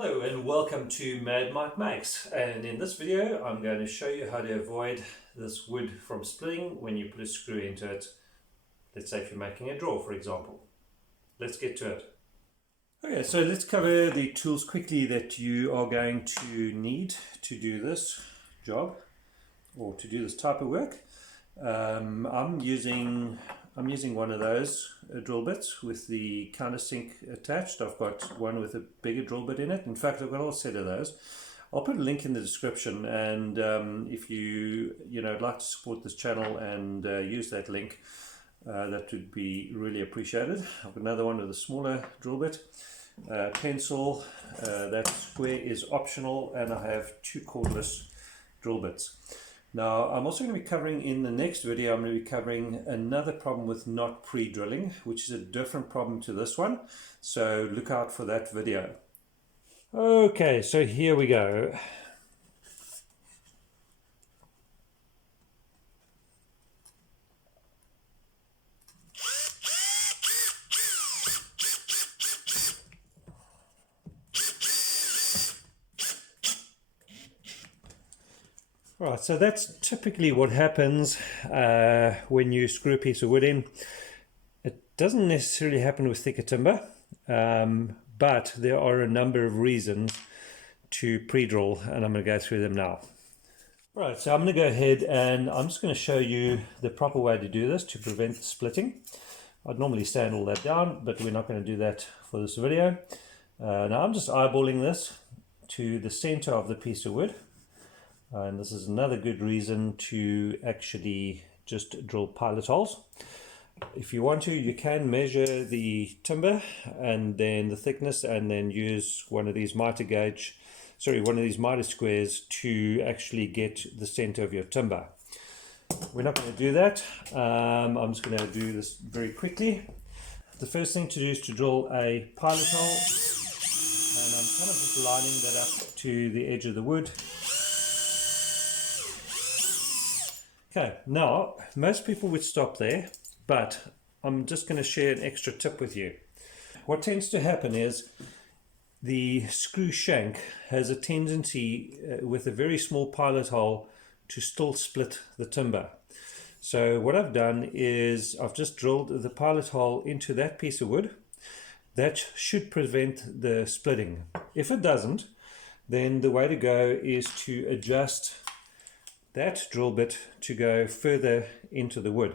Hello and welcome to Mad Mike Makes, and in this video I'm going to show you how to avoid this wood from splitting when you put a screw into it. Let's say if you're making a drawer, for example. Let's get to it. Okay, so let's cover the tools quickly that you are going to need to do this job or to do this type of work. I'm using one of those drill bits with the countersink attached. I've got one with a bigger drill bit in it. In fact, I've got a whole set of those. I'll put a link in the description, and if you like to support this channel and use that link, that would be really appreciated. I've got another one with a smaller drill bit, pencil. That square is optional, and I have two cordless drill bits. Now, I'm also going to be covering in the next video, I'm going to be covering another problem with not pre-drilling, which is a different problem to this one. So look out for that video. Okay, so here we go. Right, so that's typically what happens when you screw a piece of wood in. It doesn't necessarily happen with thicker timber, but there are a number of reasons to pre-drill, and I'm going to go through them now. Right, so I'm going to go ahead and I'm just going to show you the proper way to do this to prevent the splitting. I'd normally sand all that down, but we're not going to do that for this video. Now I'm just eyeballing this to the center of the piece of wood. And this is another good reason to actually just drill pilot holes. If you want to, you can measure the timber and then the thickness, and then use one of these miter squares to actually get the center of your timber. We're not going to do that. I'm just going to do this very quickly. The first thing to do is to drill a pilot hole, and I'm kind of just lining that up to the edge of the wood. Okay, now most people would stop there, but I'm just going to share an extra tip with you. What tends to happen is the screw shank has a tendency with a very small pilot hole to still split the timber. So what I've done is I've just drilled the pilot hole into that piece of wood. That should prevent the splitting. If it doesn't, then the way to go is to adjust that drill bit to go further into the wood.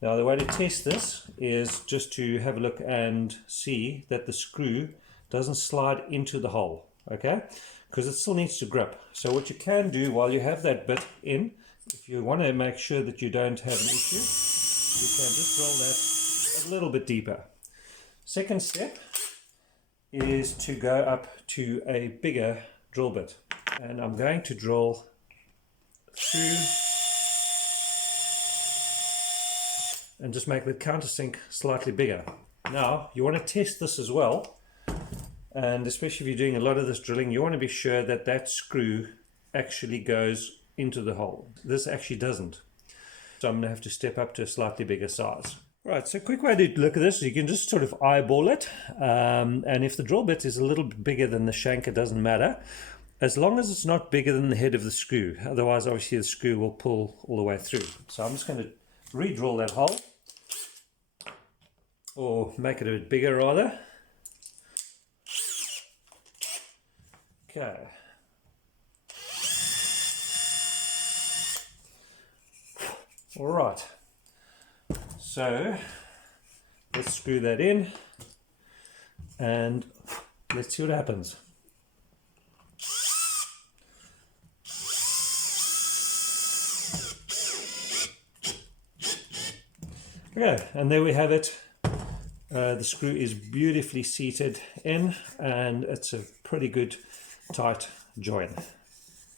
Now the way to test this is just to have a look and see that the screw doesn't slide into the hole, okay? Because it still needs to grip. So what you can do while you have that bit in, if you want to make sure that you don't have an issue, you can just drill that a little bit deeper. Second step is to go up to a bigger drill bit, and I'm going to drill through and just make the countersink slightly bigger. Now you want to test this as well, and especially if you're doing a lot of this drilling, you want to be sure that that screw actually goes into the hole. This actually doesn't, so I'm going to have to step up to a slightly bigger size. Right, so a quick way to look at this is you can just sort of eyeball it, and if the drill bit is a little bit bigger than the shank, it doesn't matter, as long as it's not bigger than the head of the screw. Otherwise, obviously, the screw will pull all the way through. So I'm just going to re-drill that hole, or make it a bit bigger rather. Okay. All right. So let's screw that in, and let's see what happens. Okay, and there we have it. The screw is beautifully seated in, and it's a pretty good tight join.